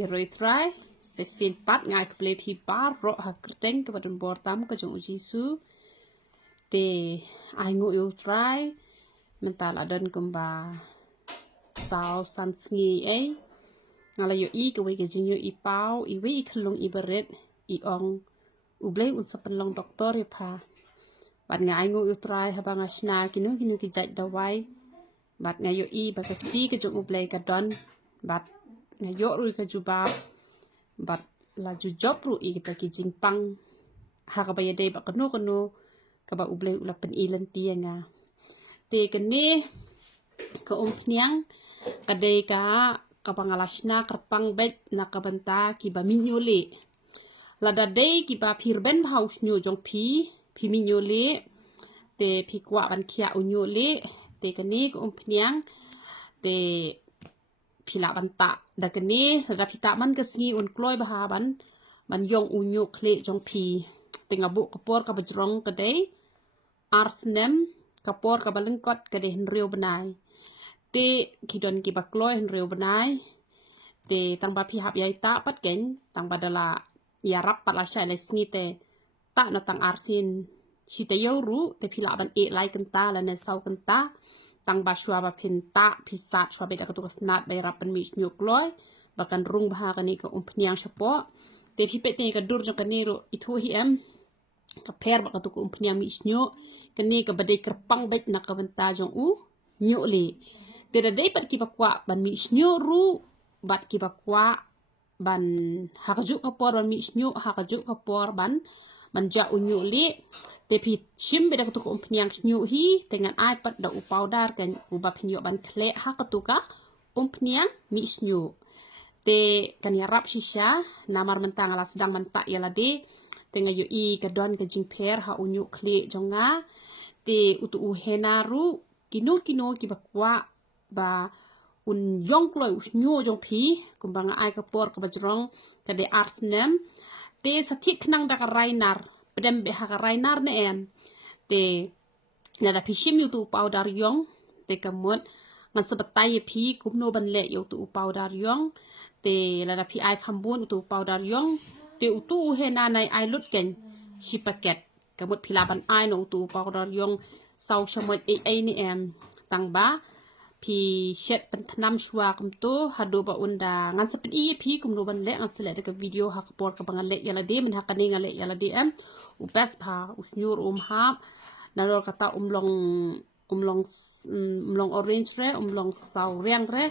Iroi try sesin pat ngai keble pi par ro ha kerteng ke badan bor tam ke jong jisu te ai ngu yu try mental adan kumba sao san sngi ai ngala yo I ke we ke jinyo I pau I we I khlong I beret I ong u blei un sapelong doktor ya pa bat ngai ngu yu try ha bang asna kinu ki jai dawai bat ngai yo I ba ke ti ke jong u blei ka don bat ngai yo ru ke juba bat la ju job ru I kita ki jimpang ha ka ba ya dei ba kanu ka ba u blei ula pen ilan tia nga te kene ke niang ka dei ka pangalasna kerpang bet na ka banta ki ba minyole la da dei ki ba phirben haus nyu jong pi minyole te pi kwa ban kia unyole te kene ke niang te pila banta da kene da pita man ke sngi un kloi ba ban yong unyu kle jong pi tenga bu kapor ka bajrong ka dei arsnem kapor ka balengkot ka dei henriu benai te kidon ki bakloi henriu benai te tang ba pi hap yai ta pat ken tang badala ya rap pat la shai le sngi te ta na tang arsin si te yo ru te pila ban e lai kenta la ne sau kenta tang ba shua ba pinta pisat shua beda ketu snat bay rapan mi nyuk loy bahkan rung bah kani ke umpniang syapo te pipet ni ke dur jong kani ru itu hi em ke per ba ketu umpniang mi nyu kani ke badai kerpang bet nak ke benta jong u nyu li te da dei pat ki ba kwa ban mi nyu ru bat ki ba kwa ban hakaju ka por ban mi nyu hakaju ka por ban ja unyu li te pi shim beda ketu umpniang nyu hi dengan iPad da upau dar kan uba pinyo ban kle ha ketu ka umpniang mi nyu te kan ya rap shisha namar mentang ala sedang mentak ya lade tenga yo I kadon ke jingper ha unyu kle jonga te utu uhenaru kino ki bakwa ba un yong kloi usnyu jong pi kumbang ai ka por ka bajrong ka de arsnem te satik nang da ka rainar pedem be ha ka rainar ne em te nada pishim yu tu pau dar yong te kamot ngan sebetai pi kumno ban le yu tu pau dar yong te lada pi ai khambun tu pau dar yong te utu hena nai ai lut ken shi paket kamot pilaban ai no tu pau dar yong sau chamot ai ni em tang ba pi shet pentanam shwa kum tu hadu ba unda ngan sepet I pi kumno ban le ngan sele de video ha kapor ka bangal le yala de min ha kani ngale yala de em upes pa usnyur hap narol kata umlong orange re umlong sau riang re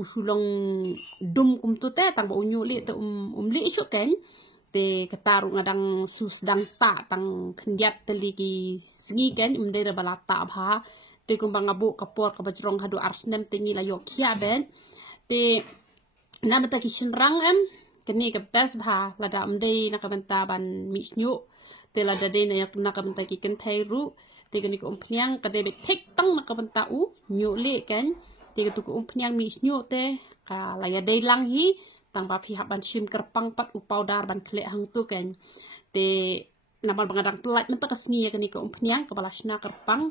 usulong dum kum tu te tang ba unyu li te li isu ken te kataru ngadang sus dang ta tang kendiat teli ki sngi ken umde re balata bha te kumbang abu kapor ka bajrong hadu arsnem tingi la yok khia ben te namata ki rang em keni ke best bha lada umde na ka benta ban mi nyu te lada de na ka benta ki ken thai ru te keni ko umpniang ka de be thek tang na ka benta u nyu le ken te ko umpniang mi nyu te ka la ya de lang hi tang ba pihak ban shim kerpang pat upau dar ban kle hang tu ken te namal bangadang pelat menta kasni ya keni ko umpniang ka balasna kerpang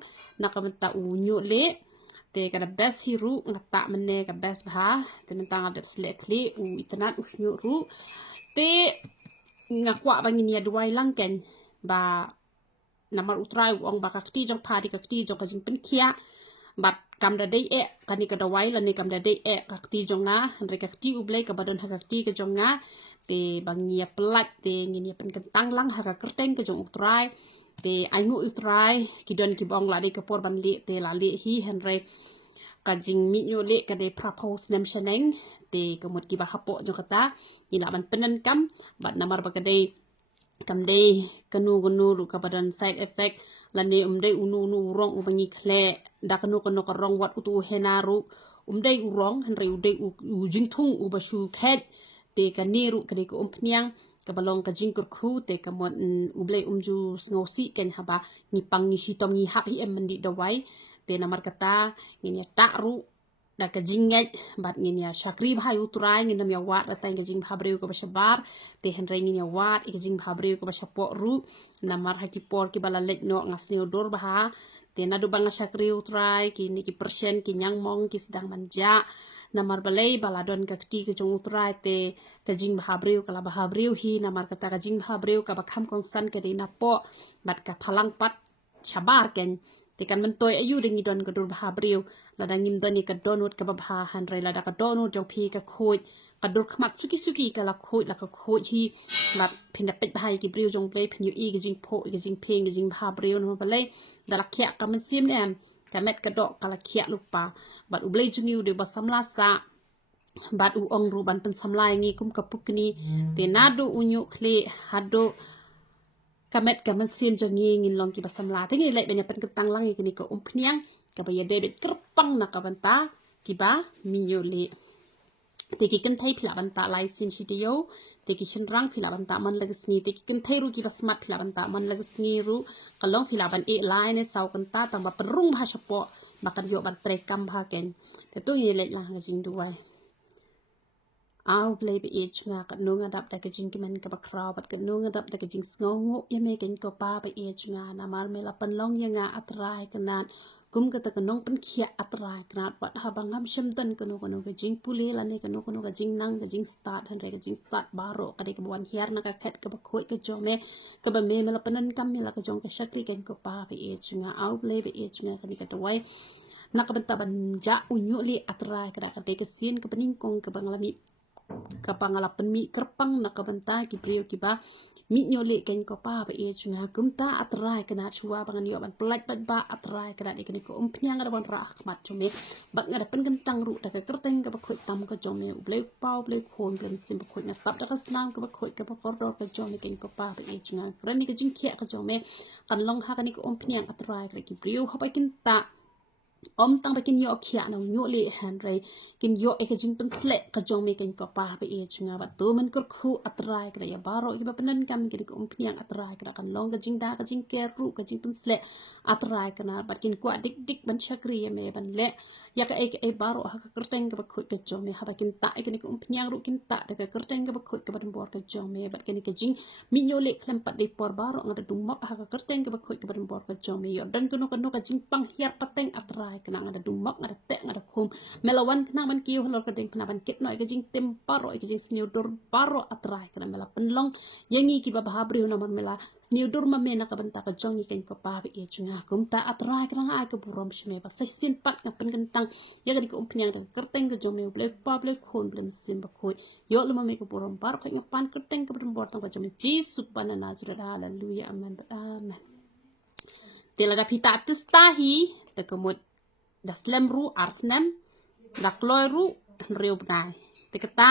na ka benta u nyu le te kada best hiru ngata mene ka best bha te mentang adep selekli u itanat u nyu ru te ngakwa bangin ya duai lang ken ba namal utrai uang ba kakti jong padi kakti jong kajing penkia bat kam da dei kani ka dawai la ni kam da dei kakti jonga andre kakti ublei ka badon ha kakti ka jonga te bangia pelat te ngini pen kentang lang ha ka kerteng ka jong utrai te aingu utrai kidon ki bong la de ka por ban le te la le hi henre ka jing mi nyu le ka de propose nem shaneng te kamot ki ba hapo jong kata ina ban penen kam bat namar ba ka dei kam dei kanu ru ka badan side effect lani umdei unu urong ubangi khle da kanu ka rong wat utu henaru umdei urong henre udei ujing thung ubashu khet te kaniru kani ko umpniang ka balong ka jingkur khu te kamot ublei umju sngosi ken haba ni pang ni hitom ni hap hi em mandi dawai te namar kata ni ta ru da ka jinget bat ngin ya shakri bha utrai ngin nam ya wat ta ka jing bhabreu ko bashabar te henre ngin ya wat ka jing bhabreu ko bashapo ru namar haki por ki bala let no ngasneu dor bha te na do bang shakri utrai ki ni ki persen ki nyang mong ki sedang manja namar balai baladon ka kti ke jong utrai te ka jing bahabriu kala bahabriu hi namar kata ka jing bahabriu ka bakham kong san ke di napo bat ka phalang pat chabar ken te kan mentoy ayu ringi don ka dur bahabriu lada ngim doni ka donut ka babha han re lada ka donut jong phi ka khoi ka dur khmat suki ka la khoi la ka khoi hi lat phin pet bahai ki briu jong play phin yu i ka jing pho ka jing pheng ka jing bahabriu no balai dala khya ka men sim nem ka met ka dok kala khya lupa bat u blai jungiu de basamla sa bat u ong ru ban pen samlai ngi kum ka pukni te nadu unyu khle hado kamet kamen sim jongi ngin long ki basamla te ngi lek benya pen ketang lang ni ko umpniang ka ba debit kerpang na ka banta ki ba minyole te ki kan thai phila banta lai sin chi yo te ki chin rang phila banta man lagsni te ki kan thai ru ki basmat phila banta man lagsni ru kalong phila ban e lai ne sau kan ta tamba perung bha chapo bakan yo ban tre kam bha ken te tu ye lek lang ga jing duai au play be age nga ka nung adap ta ka jing kiman ka bakraw bat ka nung adap ta ka jing sngongu ya me ken ko pa be age nga na mal me la pan long ya nga atrai kanan kum ka ta ka nong pan khia atrai kanat pat ha bangam sham tan ka no ka jing puli la ne ka no ka jing nang ka jing start han re ka jing start baro ka de ka buan hiar na ka khat ka ba khoi ka jo me ka ba me la panan kam me la ka jong ka shakli ken ko pa be age nga au play be age nga ka ni ka tawai nak ka banta ban ja unyu li atrai ka de ka sin ka paning kong ka banglami kapangalapan mi kerpang na kabanta ki priyo ki ba mi nyole ken ko pa ba e chunga kumta atrai kana chua bangan yo ban pelat bat ba atrai kana ikani ko umpnyang ada ban ra khmat chume bak ngada pen kentang ru da ka kerteng ka ba khoi tam ka jome blek pau blek khon blem sim ba khoi na tap da ka slam ka ba khoi ka ba kor dor ka jome ken ko pa ba e chunga rani ka jing khia ka jome kan long ha kani ko umpnyang atrai ka ki priyo ha ba kinta om tang ba kin yo khia no nyo le han rai kin yo e ka jing pen sle ka jong me ken ko pa ba e chunga ba tu man kur khu atrai ka ya baro ki ba penan kam ki ko umpiang atrai ka kan long ka jing da ka jing ke ru ka jing pen sle atrai ka na ba kin ko dik ban chakri ya me ban le ya ka e baro ha ka kerteng ka ba khu ka jong me ha ba kin ta e ki ko umpiang ru kin ta da ka kerteng ka ba khu ka ba bor ka jong me ba kin ka jing mi nyo le klem pat de por baro ngada dum mak ha ka kerteng ka ba khu ka ba bor ka jong me yo dan ko no ka jing pang hiar pateng atrai kena ada dumak ada tek ada kum melawan kena ban kiu halor kedeng kena ban kit no ke jing temparo ke jing sniudor baro atrai kena mela penlong yengi ki ba habri na man mela sniudor ma mena ka banta ka jongi ken ko pa be chunga kum ta atrai kena ai ke burom shme ba sin pat ka pen kentang ya ga di ko umpnyang da kerteng ke jome blek pa blek khon blem sim ba khoi yo luma me ko burom bar ka pan kerteng ke burom bor tang ka jome jisu pana nazra haleluya amen amen tela da pita testahi te komut das lemru arsnem da kloiru reubnai tekata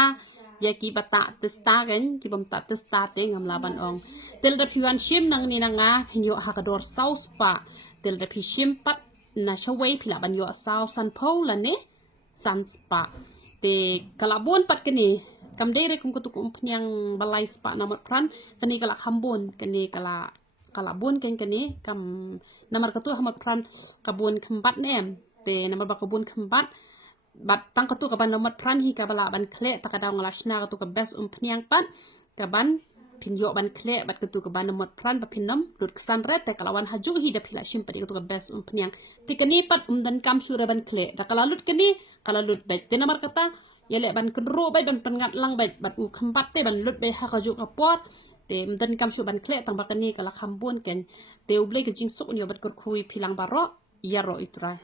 jaki bata testa kan ki bam ta testa te ngam laban ong tel da piwan shim nang ni nanga hinyo hakador saus pa tel da pi shim pat na shawai pila ban yo sau san paul ne san spa te kalabon pat kini kam dere kum kutuk umpnyang balai spa namat pran kani kala khambon kani kala bun kani kam namar katu hamat pran kabun kembat nem te namar bakabun kembat bat tang katu kaban nomot pran hi kabala ban kle takadaw ngalashna katu ka best umpniang pat kaban pinyo ban kle bat katu kaban nomot pran ba pinom lut kesan ret te kalawan haju hi da pila shim padi katu ka best umpniang ti kani pat dan kam sura ban kle da kalalut kani kalalut bet te namar kata yale ban kedro bai ban pengat lang bai bat u kembat te ban lut bai ha kaju ka pot te dan kam su ban kle tang bakani kala khambun ken te uble ke jing sok nyo bat kur khui pilang baro yaro itrai